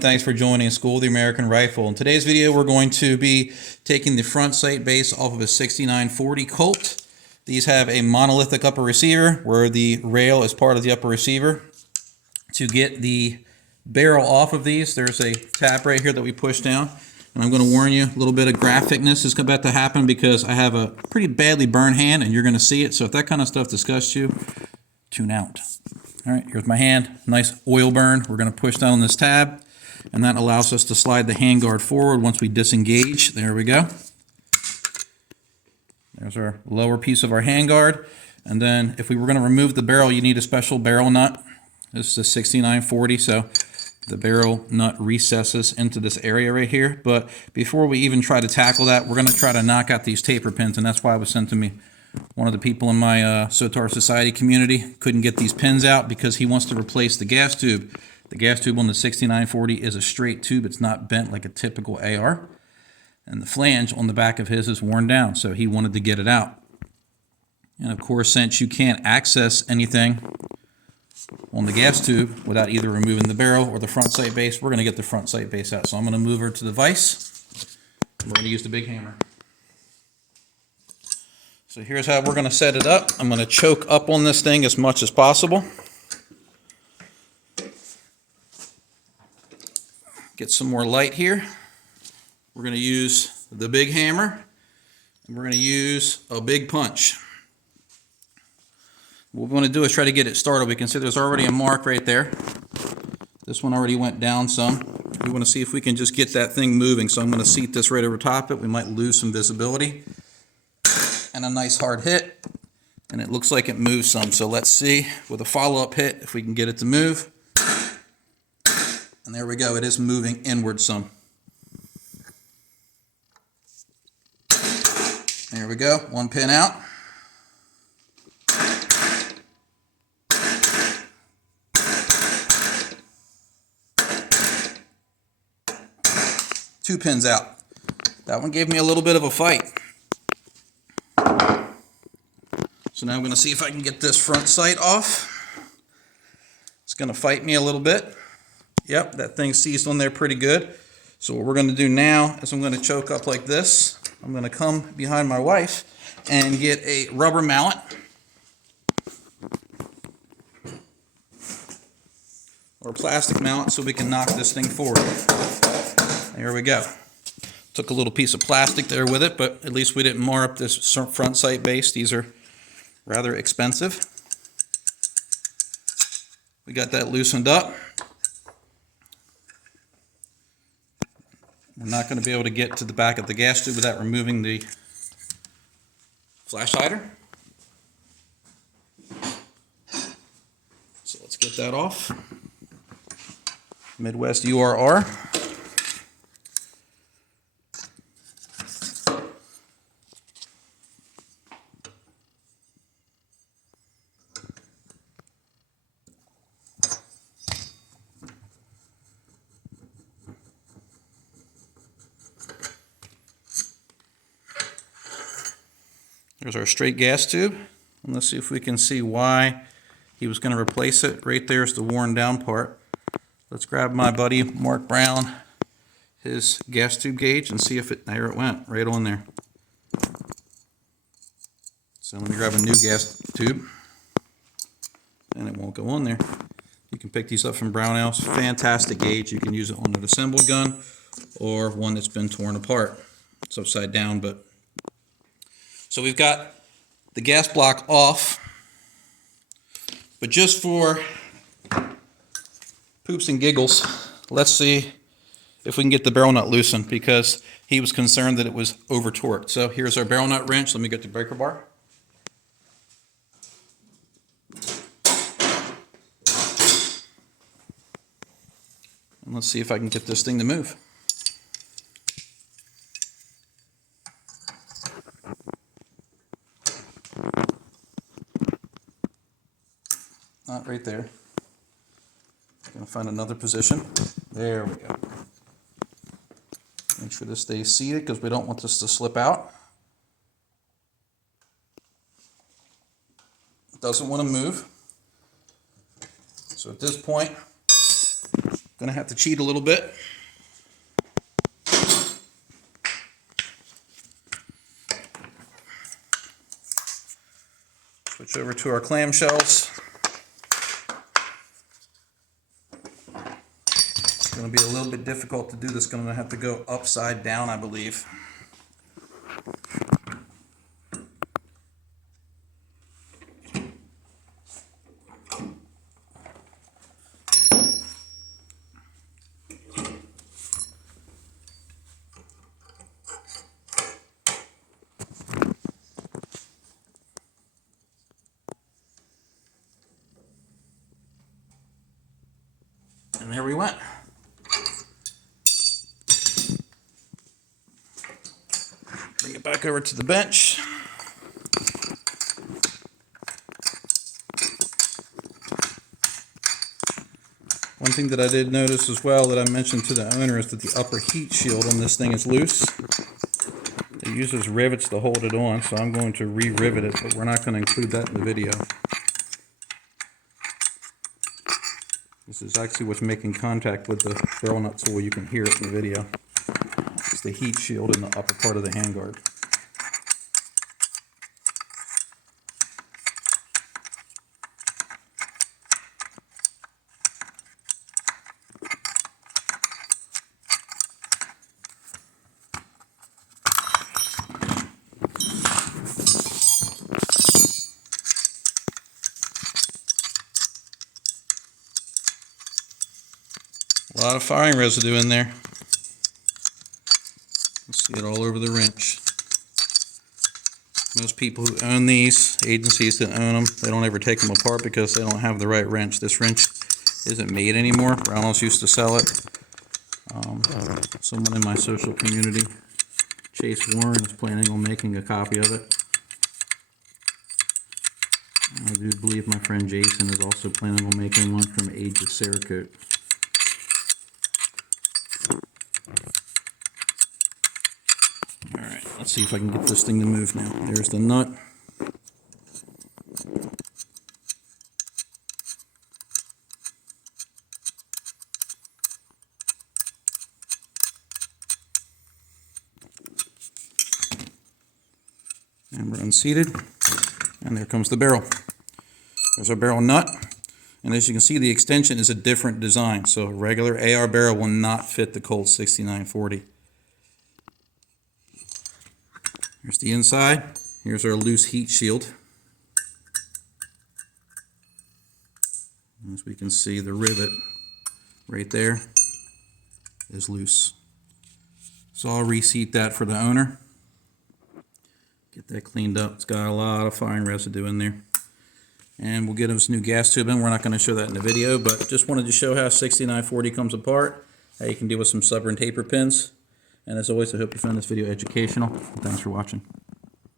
Thanks for joining School of the American Rifle. In today's video, we're going to be taking the front sight base off of a 6940 Colt. These have a monolithic upper receiver where the rail is part of the upper receiver. To get the barrel off of these, there's a tab right here that we push down. And I'm going to warn you, a little bit of graphicness is about to happen because I have a pretty badly burned hand and you're going to see it. So if that kind of stuff disgusts you, tune out. All right, here's my hand. Nice oil burn. We're going to push down on this tab. And that allows us to slide the handguard forward once we disengage. There we go. There's our lower piece of our handguard. And then if we were going to remove the barrel, you need a special barrel nut. This is a 6940, so the barrel nut recesses into this area right here. But before we even try to tackle that, we're going to try to knock out these taper pins, and that's why it was sent to me. One of the people in my SOTAR Society community couldn't get these pins out because he wants to replace the gas tube. The gas tube on the 6940 is a straight tube. It's not bent like a typical AR. And the flange on the back of his is worn down, so he wanted to get it out. And of course, since you can't access anything on the gas tube without either removing the barrel or the front sight base, we're going to get the front sight base out. So I'm going to move her to the vise. We're going to use the big hammer. So here's how we're going to set it up. I'm going to choke up on this thing as much as possible. Get some more light here. We're going to use the big hammer, and we're going to use a big punch. What we want to do is try to get it started. We can see there's already a mark right there. This one already went down some. We want to see if we can just get that thing moving. So I'm going to seat this right over top it. We might lose some visibility. And a nice hard hit. And it looks like it moves some. So let's see with a follow-up hit if we can get it to move. And there we go, it is moving inward some. There we go, one pin out. Two pins out. That one gave me a little bit of a fight. So now I'm going to see if I can get this front sight off. It's going to fight me a little bit. Yep, that thing seized on there pretty good. So what we're going to do now is I'm going to choke up like this. I'm going to come behind my wife and get a rubber mallet. Or a plastic mallet so we can knock this thing forward. There we go. Took a little piece of plastic there with it, but at least we didn't mar up this front sight base. These are rather expensive. We got that loosened up. We're not going to be able to get to the back of the gas tube without removing the flash hider. So let's get that off. Midwest URR. There's our straight gas tube. And let's see if we can see why he was going to replace it. Right there's the worn down part. Let's grab my buddy Mark Brown, his gas tube gauge, and see if there it went, right on there. So let me grab a new gas tube, and it won't go on there. You can pick these up from Brownells. Fantastic gauge. You can use it on an assembled gun or one that's been torn apart. It's upside down, but so we've got the gas block off, but just for poops and giggles, let's see if we can get the barrel nut loosened because he was concerned that it was over torqued. So here's our barrel nut wrench. Let me get the breaker bar. And let's see if I can get this thing to move. Not right there. Gonna find another position. There we go. Make sure this stays seated because we don't want this to slip out. It doesn't want to move. So at this point, Gonna have to cheat a little bit. Switch over to our clamshells. It's gonna be a little bit difficult to do this. Gonna have to go upside down, I believe. And there we went. Bring it back over to the bench. One thing that I did notice as well that I mentioned to the owner is that the upper heat shield on this thing is loose. It uses rivets to hold it on, so I'm going to re-rivet it, but we're not going to include that in the video. This is actually what's making contact with the barrel nut so you can hear it in the video. It's the heat shield in the upper part of the handguard. A lot of firing residue in there. You see it all over the wrench. Most people who own these, agencies that own them, they don't ever take them apart because they don't have the right wrench. This wrench isn't made anymore. Brownells used to sell it. Someone in my social community, Chase Warren, is planning on making a copy of it. I do believe my friend Jason is also planning on making one from Age of Cerakote. Alright, let's see if I can get this thing to move now. There's the nut. And we're unseated. And there comes the barrel. There's our barrel nut. And as you can see, the extension is a different design. So a regular AR barrel will not fit the Colt 6940. Here's the inside. Here's our loose heat shield. As we can see, the rivet right there is loose. So I'll reseat that for the owner. Get that cleaned up. It's got a lot of firing residue in there. And we'll get this new gas tube in. We're not going to show that in the video, but just wanted to show how 6940 comes apart, how you can deal with some stubborn taper pins. And as always, I hope you found this video educational. Thanks for watching.